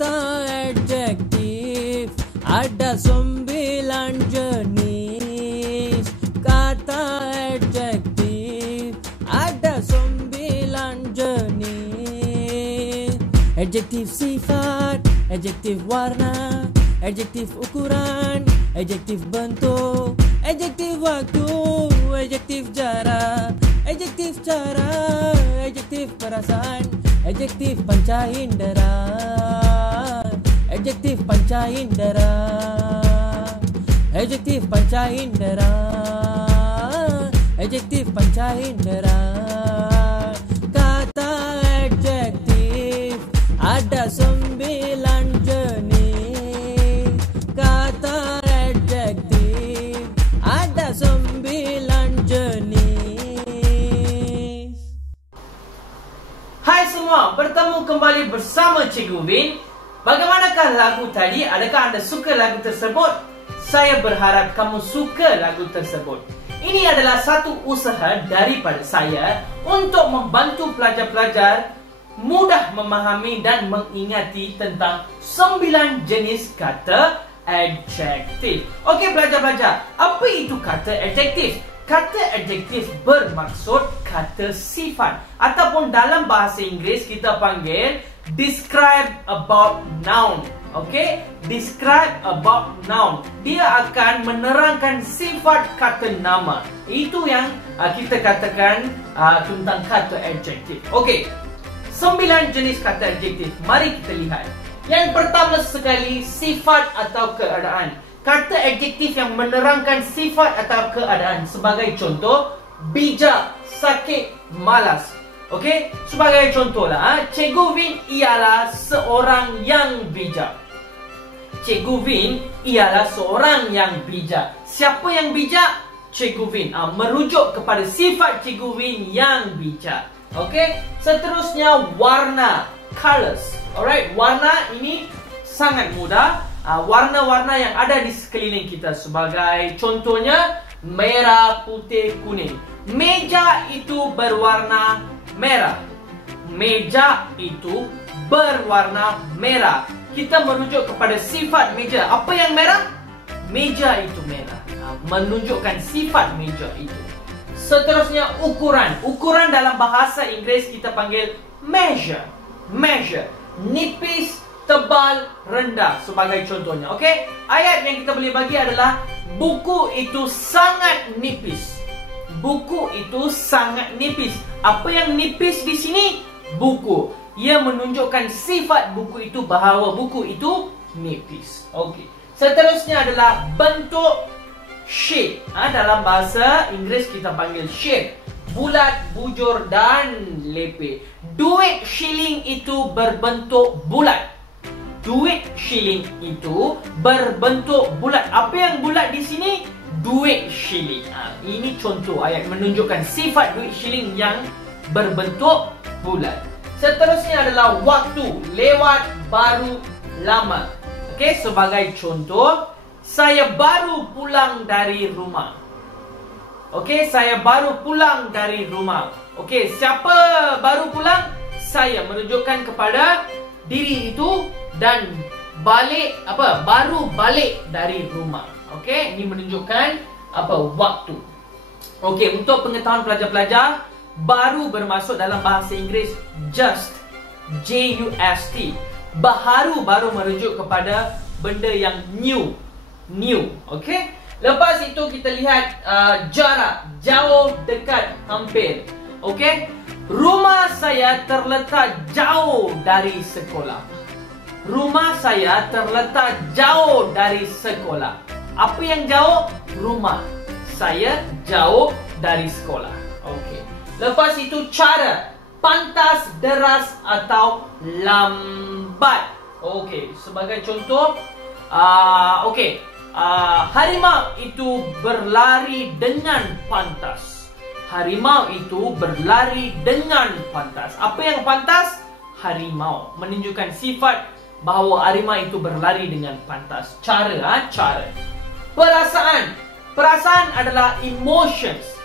Kata adjektif ada 9 jenis. Kata adjektif ada 9 jenis. Adjektif sifat, adjektif warna, adjektif ukuran, adjektif bentuk, adjektif waktu, adjektif jarak, adjektif cara, adjektif perasaan, adjektif panca indera, adjektif panca indera, adjektif panca indera, adjektif panca indera. Kata adjektif ada 9 jenis. Kata adjektif ada 9 jenis. Hai semua, bertemu kembali bersama Cikgu Win. Bagaimanakah lagu tadi? Adakah anda suka lagu tersebut? Saya berharap kamu suka lagu tersebut. Ini adalah satu usaha daripada saya untuk membantu pelajar-pelajar mudah memahami dan mengingati tentang 9 jenis kata adjektif. Okey pelajar-pelajar, apa itu kata adjektif? Kata adjektif bermaksud kata sifat, ataupun dalam bahasa Inggeris kita panggil describe about noun. Okey, describe about noun. Dia akan menerangkan sifat kata nama. Itu yang kita katakan tentang kata adjektif. Okey, 9 jenis kata adjektif. Mari kita lihat. Yang pertama sekali, sifat atau keadaan. Kata adjektif yang menerangkan sifat atau keadaan. Sebagai contoh, bijak, sakit, malas. Okey, sebagai contohlah, Cikgu Win ialah seorang yang bijak. Cikgu Win ialah seorang yang bijak. Siapa yang bijak? Cikgu Win. Merujuk kepada sifat Cikgu Win yang bijak. Okey, seterusnya warna, colors. Alright, warna ini sangat mudah. Warna-warna yang ada di sekeliling kita. Sebagai contohnya, merah, putih, kuning. Meja itu berwarna merah. Meja itu berwarna merah. Kita merujuk kepada sifat meja. Apa yang merah? Meja itu merah. Menunjukkan sifat meja itu. Seterusnya ukuran. Ukuran dalam bahasa Inggeris kita panggil measure. Measure. Nipis, tebal, rendah. Sebagai contohnya. Okey? Ayat yang kita boleh bagi adalah buku itu sangat nipis. Buku itu sangat nipis. Apa yang nipis di sini? Buku. Ia menunjukkan sifat buku itu, bahawa buku itu nipis. Okey. Seterusnya adalah bentuk, shape. Dalam bahasa Inggeris kita panggil shape. Bulat, bujur dan lepeh. Duit shilling itu berbentuk bulat. Duit shilling itu berbentuk bulat. Apa yang bulat di sini? Duit shilling. Ini contoh ayat menunjukkan sifat duit shilling yang berbentuk bulat. Seterusnya adalah waktu, lewat, baru, lama. Okey, sebagai contoh, saya baru pulang dari rumah. Okey, saya baru pulang dari rumah. Okey, siapa baru pulang? Saya, menunjukkan kepada diri itu, dan balik baru balik dari rumah. Okey, ini menunjukkan waktu. Okey, untuk pengetahuan pelajar-pelajar, baru bermaksud dalam bahasa Inggeris just, J-U-S-T. Baharu merujuk kepada benda yang new. Okey. Lepas itu kita lihat jarak, jauh, dekat, hampir. Okey. Rumah saya terletak jauh dari sekolah. Rumah saya terletak jauh dari sekolah. Apa yang jauh? Rumah. Saya jauh dari sekolah. Okey. Lepas itu cara, pantas, deras atau lambat. Okey, sebagai contoh, harimau itu berlari dengan pantas. Harimau itu berlari dengan pantas. Apa yang pantas? Harimau. Menunjukkan sifat bahawa harimau itu berlari dengan pantas. Cara. Perasaan. Perasaan adalah emotions.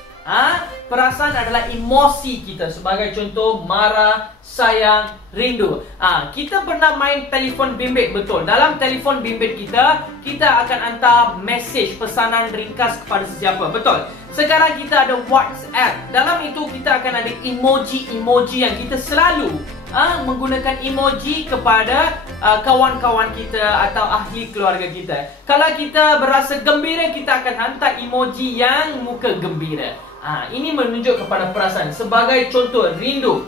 Perasaan adalah emosi kita. Sebagai contoh, marah, sayang, rindu. Kita pernah main telefon bimbit, betul. Dalam telefon bimbit kita akan hantar mesej, pesanan ringkas kepada sesiapa, betul. Sekarang kita ada WhatsApp. Dalam itu kita akan ada emoji-emoji yang kita selalu menggunakan emoji kepada kawan-kawan kita atau ahli keluarga kita. Kalau kita berasa gembira, kita akan hantar emoji yang muka gembira. Ini menunjuk kepada perasaan. Sebagai contoh, rindu.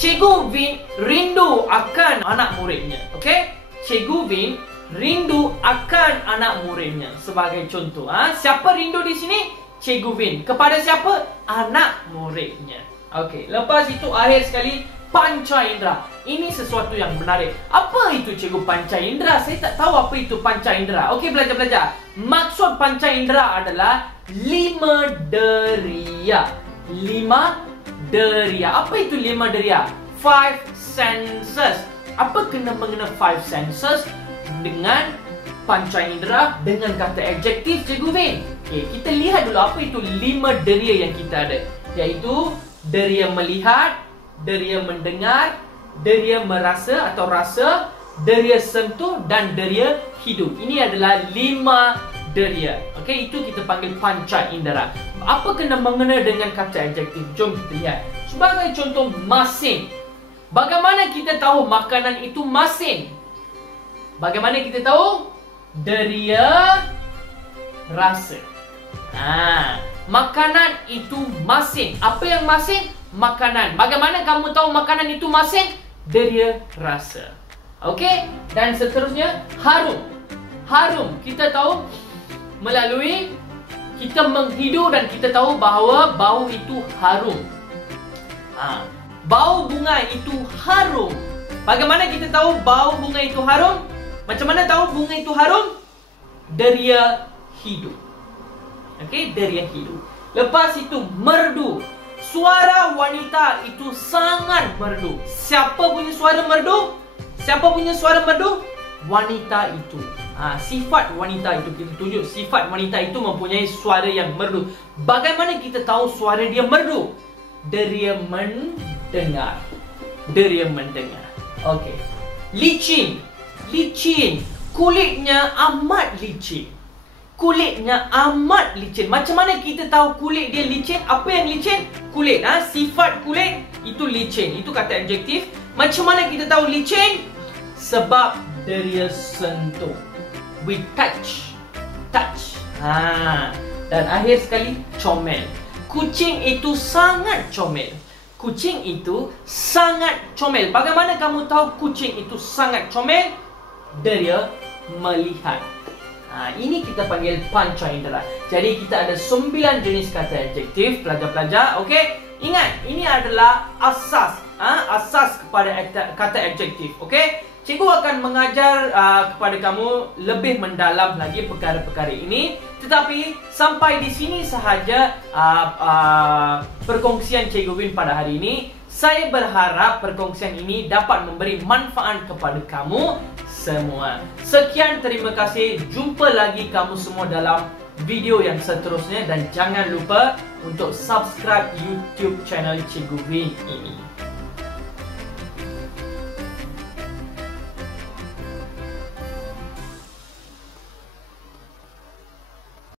Cikgu Vin rindu akan anak muridnya. Okey? Cikgu Vin rindu akan anak muridnya. Sebagai contoh. Siapa rindu di sini? Cikgu Vin. Kepada siapa? Anak muridnya. Okey. Lepas itu akhir sekali, panca indera. Ini sesuatu yang menarik. Apa itu cikgu panca indera? Saya tak tahu apa itu panca indera. Okey, belajar-belajar. Maksud panca indera adalah 5 deria. 5 deria. Apa itu 5 deria? 5 senses. Apa kena mengena 5 senses dengan panca indera dengan kata adjektif, cikgu Vin? Okay, kita lihat dulu apa itu 5 deria yang kita ada. Iaitu deria melihat, deria mendengar, deria merasa atau rasa, deria sentuh dan deria hidup. Ini adalah 5 deria. Okey, itu kita panggil panca indera. Apa kena mengena dengan kata adjektif? Jom kita lihat. Sebagai contoh, masin. Bagaimana kita tahu makanan itu masin? Bagaimana kita tahu? Deria rasa. Makanan itu masin. Apa yang masin? Makanan. Bagaimana kamu tahu makanan itu masin? Deria rasa. Okey? Dan seterusnya, harum. Harum. Kita tahu melalui kita menghidu dan kita tahu bahawa bau itu harum. Bau bunga itu harum. Bagaimana kita tahu bau bunga itu harum? Macam mana tahu bunga itu harum? Deria hidup. Okey, deria hidup. Lepas itu, merdu. Suara wanita itu sangat merdu. Siapa punya suara merdu? Siapa punya suara merdu? Wanita itu. Sifat wanita itu, kita tunjuk sifat wanita itu mempunyai suara yang merdu. Bagaimana kita tahu suara dia merdu? Deria mendengar. Deria mendengar. Okey. Licin. Licin. Kulitnya amat licin. Kulitnya amat licin. Macam mana kita tahu kulit dia licin? Apa yang licin? Kulit. Sifat kulit itu licin. Itu kata adjektif. Macam mana kita tahu licin? Sebab deria sentuh. We touch. Touch. Dan akhir sekali, comel. Kucing itu sangat comel. Kucing itu sangat comel. Bagaimana kamu tahu kucing itu sangat comel? Deria melihat. Ini kita panggil panca indera. Jadi kita ada 9 jenis kata adjektif, pelajar-pelajar. Okey, ingat, ini adalah asas. Asas kepada kata adjektif. Okey, cikgu akan mengajar kepada kamu lebih mendalam lagi perkara-perkara ini. Tetapi sampai di sini sahaja perkongsian Cikgu Win pada hari ini. Saya berharap perkongsian ini dapat memberi manfaat kepada kamu semua. Sekian, terima kasih. Jumpa lagi kamu semua dalam video yang seterusnya. Dan jangan lupa untuk subscribe YouTube channel Cikgu Win ini.